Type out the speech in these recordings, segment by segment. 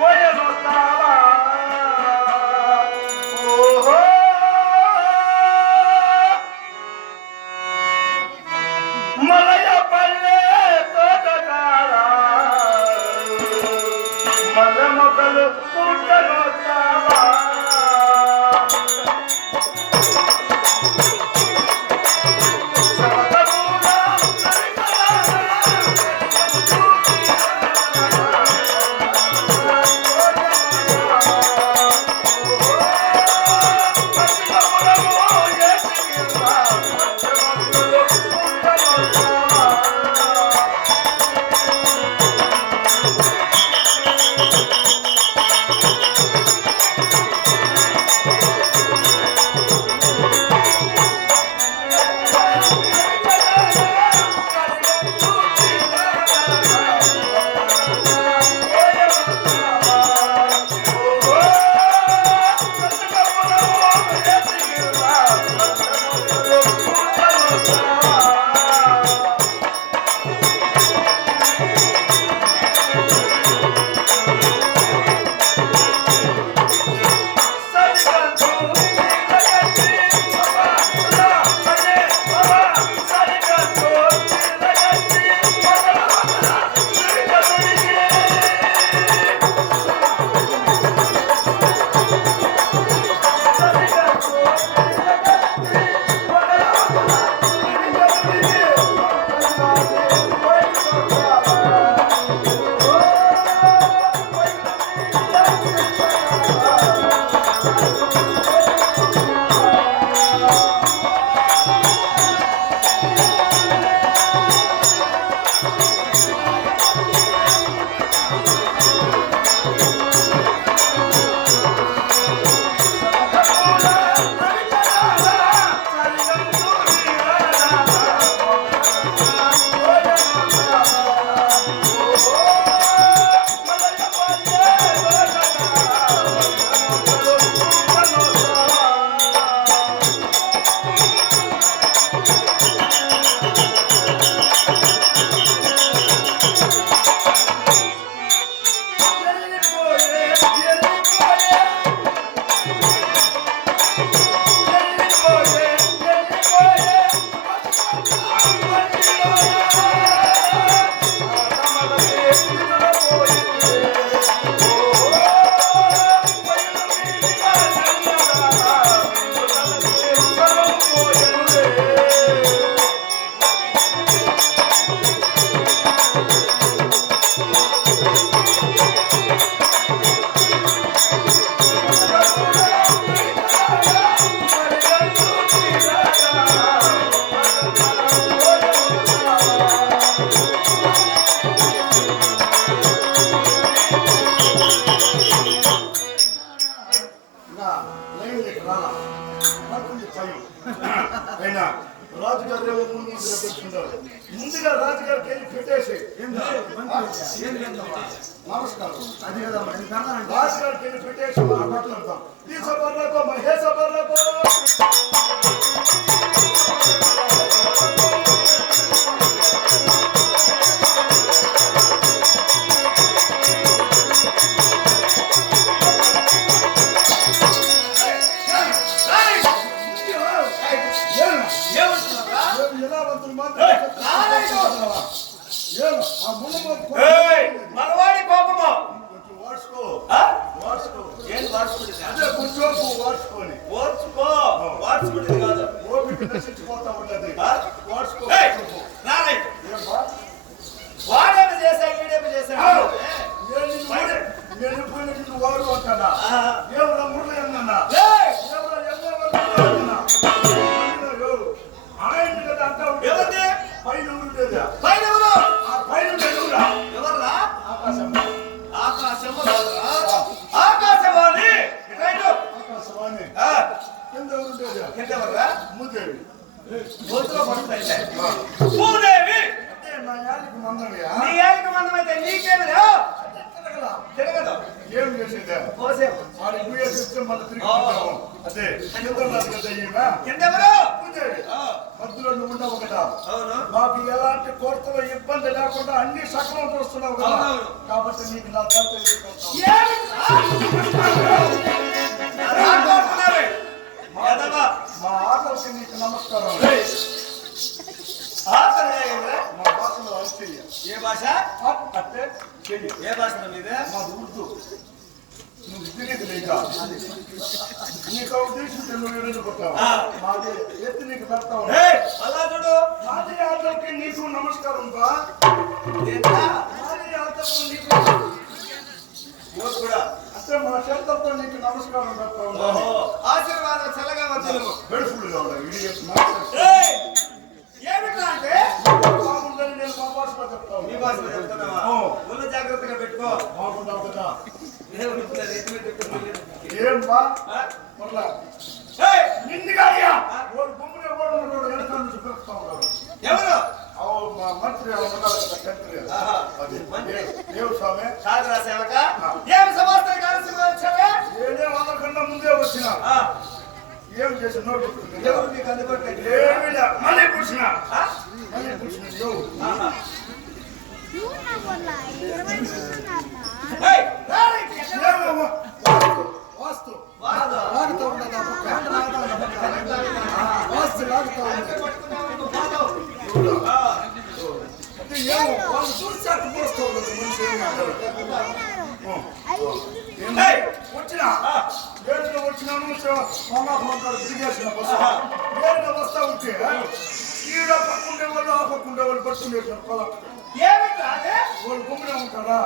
Olha, notava నమస్కారం. అది కదా మహేశ మనవాడి కోపము. వాడేమి చేశా ఈడేమి చేశా? వాడు అంటాడా ఎవరు మురళి అన్నా ఆయన కదా పైన ఉండేదా. ఎవర్రా భూదేవి. నీకేమి పడుతుంది భూదేవి! తిరగదు? ఏం చేసేది? కోసేపు వాడు గుయ్య చూస్తే మళ్ళీ తిరిగి అదే చంద్రనాథ్ కదా ఈయన. ఎంతెవరు భూదేవి. మధ్యలో ఎలాంటి కోర్టులో ఇబ్బంది లేకుండా అన్ని సకలం చూస్తున్నావు కాబట్టి నీకు నా దాంట్లో మా ఆకలికి నీకు నమస్కారం ఆఖరి ఏమిరా? మా భాషలో అరిచేయ ఏ భాష అంటే చెయ్యి ఏ భాష మీద మాది ఉర్దూ నువ్వు తిరిగి లేక నీకు ఉద్దేశం తెలుగు ఏడు కొట్టావు ఆ. మాది ఎత్తి నీకు పెడతావు ఏయ్, అలా చూడు మాది ఆకలికి నీకు నమస్కారం బా ఏంటా? మాది ఆకలికి నీకు నువ్వు కూడా అంటే మా చేతులతో నీకు నమస్కారం పెడతావు ఓహో. ఆశీర్వాదం చల్లగా. ఏయ్, ఏమిట్రా అంటే? బాగుందని నేను మా భాషలో చెప్తాను మీ భాషలో చెప్తున్నావా? ఓ. ఒళ్ళు జాగ్రత్తగా పెట్టుకో. బాగుంటావు కదా. ఏం బా? ఆ? మరలా ఏయ్, నిన్నుగా అయ్యా వాడు గుమ్మునే వాడు ఉన్నాడు వెనకాల నుంచి పిలుస్తా ఉన్నాడు ఎవరు అవు మా మంత్రి ఉన్నాడు కదా కంత్రి ఆహా. అది మంత్రి. దేవు స్వామి కాదురా సేవక ఏమి సమాచారం కాల్సి వచ్చావే నేనే అందరికన్నా ముందే వచ్చిన ఆ, ఏం చేసి నోటు ఎవరు మీకు అందుబాటులో లేరు? ఏమి లే. మళ్ళీ కూర్చున్న ఆ? మళ్ళీ కూర్చున్న యో. ఆహా. Luna bola, ఇరవై నిమిషాలు ఏయ్, రా రైట్, ఎక్కడ? ఏమో, వాస్తు వాస్తు వాస్తు. లాగుతూ ఉన్నది ఆ పక్క. ఆ, వాస్తు లాగుతూ ఉంది పట్టుకున్నావు, నువ్వు పోతావు. చూడు. ఆ, అంటే ఏమో వాళ్ళు చూసి అట్టు పోస్తూ ఉండదు మనిషి ఏమి అంటారు. అయ్యి ఏయ్, వచ్చినా వేరుగా వచ్చినాను మామా ఫోన్ దిగేసిన బస్సు వేరుగా వస్తా ఉంటే ఈడ పక్కుండే వాళ్ళు ఆ పక్కుండే వాళ్ళు పట్టుకునేసారు పొలం? వాళ్ళు గుమ్మినే ఉంటారా?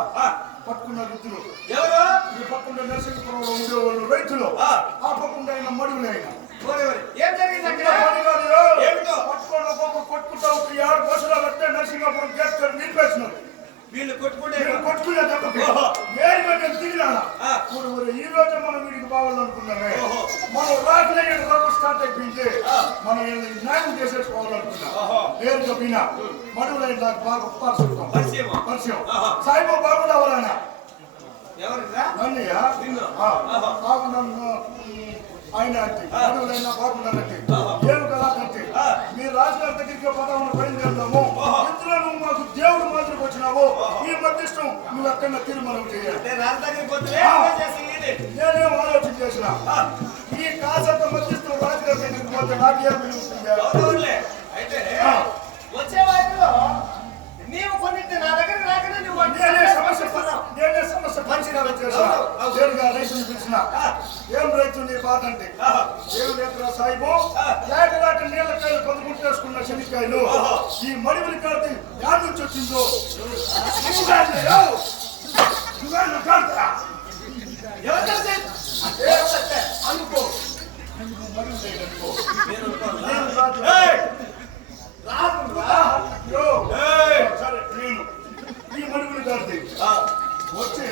పట్టుకున్న రుద్దులు ఎవరు? ఈ పక్కుండే నరసింహపురంలో ఉండే వాళ్ళు రైతులు. ఆ. పక్కుండే ఆయన మడుగులు ఆయన? ఏం జరిగింది అక్కడ ఏమిటో? పట్టుకోండి ఒక్కొక్క కొట్టుకుంటా ఉంటే ఏడు బస్సులో కట్టే నరసింహపురం కాడ నిలిపేసినారు వీళ్ళు కొట్టుకుంటే కొట్టుకునే తప్పకి ఓహో. ఏడు గంటలు తిరిగినానా ఆ. ఇప్పుడు మరి ఈ రోజు మనం వీడికి బావాలనుకున్నామే. మనం రాత్రి రబ్బు స్టార్ట్ అయిపోయింది. మనం న్యాయం చేసేసుకోవాలనుకున్నాం. నేరుగా పోయినా మడుగులైన నాకు బాగా పరిచయం? పరిచయం ఆహా. సాయిబాబు బాగుండా ఎవరైనా ఎవరిరా నన్నయ్య నిన్ను? ఆయన అంటే ఆ. మడుగులైనా బాగున్నానంటే ఆహా. ఏమి కదా అంటే ఆ. మీ రాజుగారి దగ్గరికి పదవును బయలుదేరుదాము నువ్వు మాకు దేవుడు మాదిరికి వచ్చినావు. ఈ మధ్యస్థం నువ్వు ఎక్కడ తీర్మానం చేయాలి? నేనేం ఆలోచన చేసిన ఈ కాసంత మధ్యస్థం రాజుగారి దగ్గరికి పోతే నాకేం అవునవునులే. అయితే ఆ. వచ్చే వాటిలో నీవు కొన్నింటి నా దగ్గరికి రాకనే నువ్వు వంట నేనే సమస్య చేసుకున్నావు. అవును. నేరుగా రైతుని పిలిచిన. ఏం రైతు నీ బాధ అంటే. ఏం లేదురా సాయిబు లేక నీళ్ళకాయలు కొనుక్కుంటేసుకున్న శనికాయలు. ఈ మడివిలి కాదు యాడ్ నుంచి వచ్చిందో అనుకో నేను ఈ మడుగులు ఆ, వచ్చి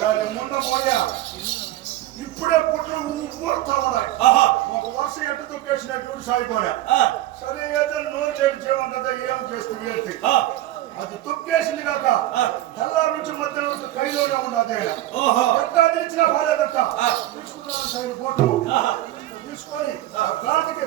దాని ముంద పోయా ఇప్పుడే పుట్లు ఊరుతా ఉన్నాయి ఆహా. ఒక వర్ష ఎట్టు తొక్కేసినట్టు సాగిపోయా సరే ఏదో నోరు చేసి చేయమంటే ఏం చేస్తుంది ఏంటి ఆ, అది తొక్కేసింది కాక. తెల్లారి నుంచి మధ్యాహ్నం కైలోనే ఉన్నది ఓహో. ఎట్టా తెచ్చినా బాగాలేదట ఆ. తీసుకున్నాను సైడ్ పోటు ఆహా. తీసుకొని గాడికి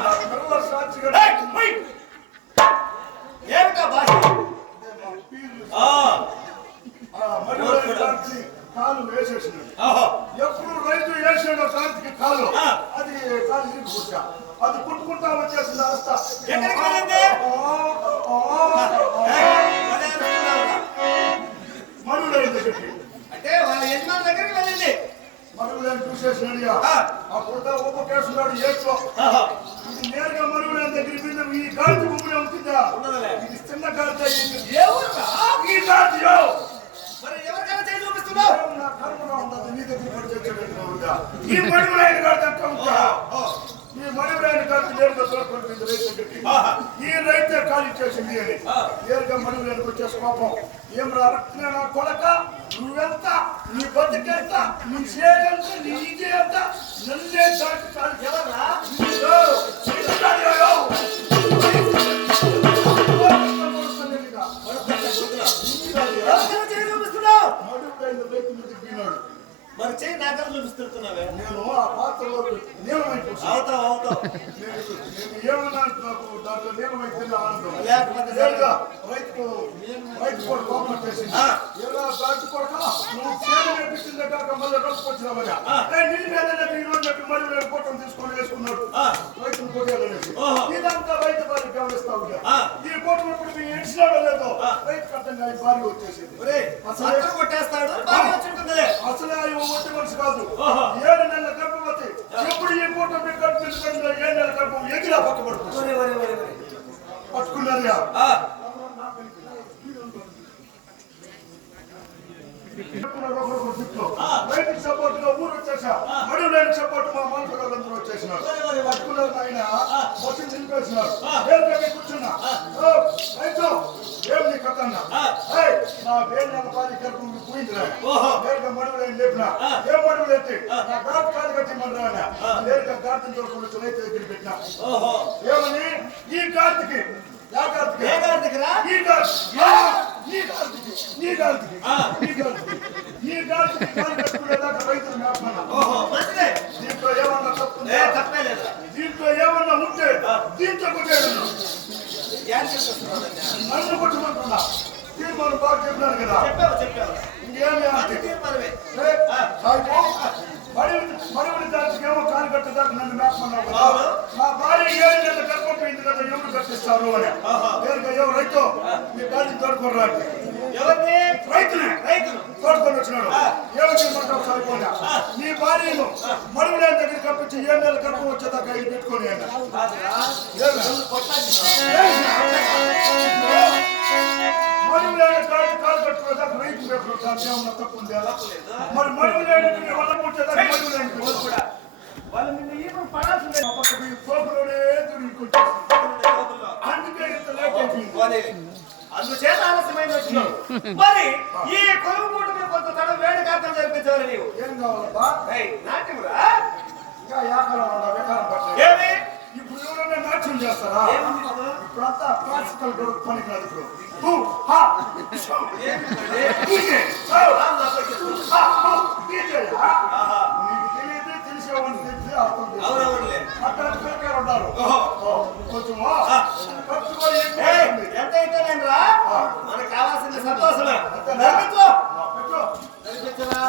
చూసేసినాడు ఆ. అప్పుడు ఒక్క కేసున్నాడు ఏట్లో ఆహా. ఇది నేరుగా మడుగులైన దగ్గరికి మీద ఈ గాలి భూమిలో ఉంటుందా. ఇది చిన్న గాలి? ఈ గాలి! మరి ఎవరికైనా చేయి చూపిస్తున్నావు నా కర్మగా ఉండదు నీ దగ్గరికి వచ్చి వచ్చేటట్టుగా ఉందా ఈ మడుగులైన గాలి అంతా ఉంటా ఓ, ఈ నేరుగా తోడుకుంటుంది రైతు. ఈ రైతే ఖాళీ చేసింది అని. నేరుగా కోపం ఏం రక్త నా కొడక నువ్వెంత నీ బతికెంత నీ నన్నే. మరి చేయి నాకన్నా చూపిస్తున్నావే నేను ఆ పాత్రలో నియమమైపోతాను అవుతావు అవుతావు. నేను నేను ఏమన్నా ఆనందం రైతుకు రైతు కూడా కోపం చేసింది ఎలా దాటి కొడక నువ్వు చేను మళ్ళీ మీద నేను ఫోటో తీసుకొని వేసుకున్నాడు ఆ. రైతును కొట్టేయాలనేసి ఇదంతా రైతు బారి గమనిస్తా ఉంటా ఆ. ఈ ఫోటో ఇప్పుడు లేదో ఆ. రైతు కట్టంగా ఈ భారీ వచ్చేసింది అసలు కొట్టేస్తాడు అసలు ఆయన ఒట్టి మనిషి కాదు ఏడు నెలల గర్భవతి ఎప్పుడు ఈ ఫోటో మీ ఏడు నెలల గర్భం ఎగిరా పక్కబడుతుంది లేని సపోర్ట్ మా మనసులందరూ వచ్చేసినారు. పట్టుకున్నారు ఆయన వచ్చి నిలిపేసినారు వేరుగా కూర్చున్నా? ఏం నీ కథ అన్నా? నా నెల పాది కడుపు పోయిందిరా ఓహో. వేరుగా మడుగులేని లేపినా ఏం మడుగులేసి నా ఘాట్ కాలు కట్టి మనరా వేరుగా దొరకకుండా వచ్చి రైతు దగ్గర పెట్టినా. ఓహో. ఏమని? ఈ కార్తికి యా కార్తికి ఏ గారి దగ్గర ఈ కార్తికి ఈ కార్తికి ఈ కార్తికి ఆ. ఈ కార్తికి ఈ కార్తికి కాలు కట్టుకునేదాకా రైతులు మేపమన్నా. దీంట్లో ఏమన్నా ఉంటే దీంట్లో కొట్టేయడం ఏం నన్ను కొట్టమంటున్నా. తీర్మానం బాగా చెప్పినారు కదా. చెప్పావు చెప్పావు ఇంకేమి తీర్మానమే. మడివడి దానికి ఏమో కాలు కట్టేదాకా నన్ను మేపమన్నావు కదా. మా భార్య ఏడు నెలల గర్భం పోయింది కదా ఎవరు కట్టిస్తారు అని. ఆహా. నేరుగా ఎవరు రైతు? మీ గాలి తోడుకోరా అంటే ఎవరిని? రైతుని. రైతులు తోడుకొని వచ్చినాడు. ఏమో చేయమంటావు సరిపోయినా నీ భార్యను మడుగులే కప్పించి ఏడు నెలల గర్భం వచ్చేదాకా ఇది పెట్టుకొని. మడుగులేని కాలు కట్టుకునేదాకా రైతు దానికి ఏమన్నా తప్పు ఉంది? మరి వల్ల కూడా. వాళ్ళు నిన్ను ఈపులు పడాల్సిందే. సోపులోనే. అందుకే ఇంత లేట్ అయిపోయింది. అందుచేత ఆలస్యమైన వచ్చినావు మరి ఈ కొలువు పూట మీద కొంత తడ వేడి కాతం జరిపించాలి నీవు ఏం కావాలబ్బా ఏయ్, నాట్యమురా ఇంకా వ్యాకరణ వ్యాకారం పట్ల ఏది ఇప్పుడు ఎవరైనా పని కాదు ఇప్పుడు. తెలిసి అర్థం చేసి అక్కడ ప్రకారం ఉన్నారు. కొంచెం ఎంత అయితేనేం రా? మనకు కావాల్సిన సంతోషమే. నడిపించు. నడిపించరా?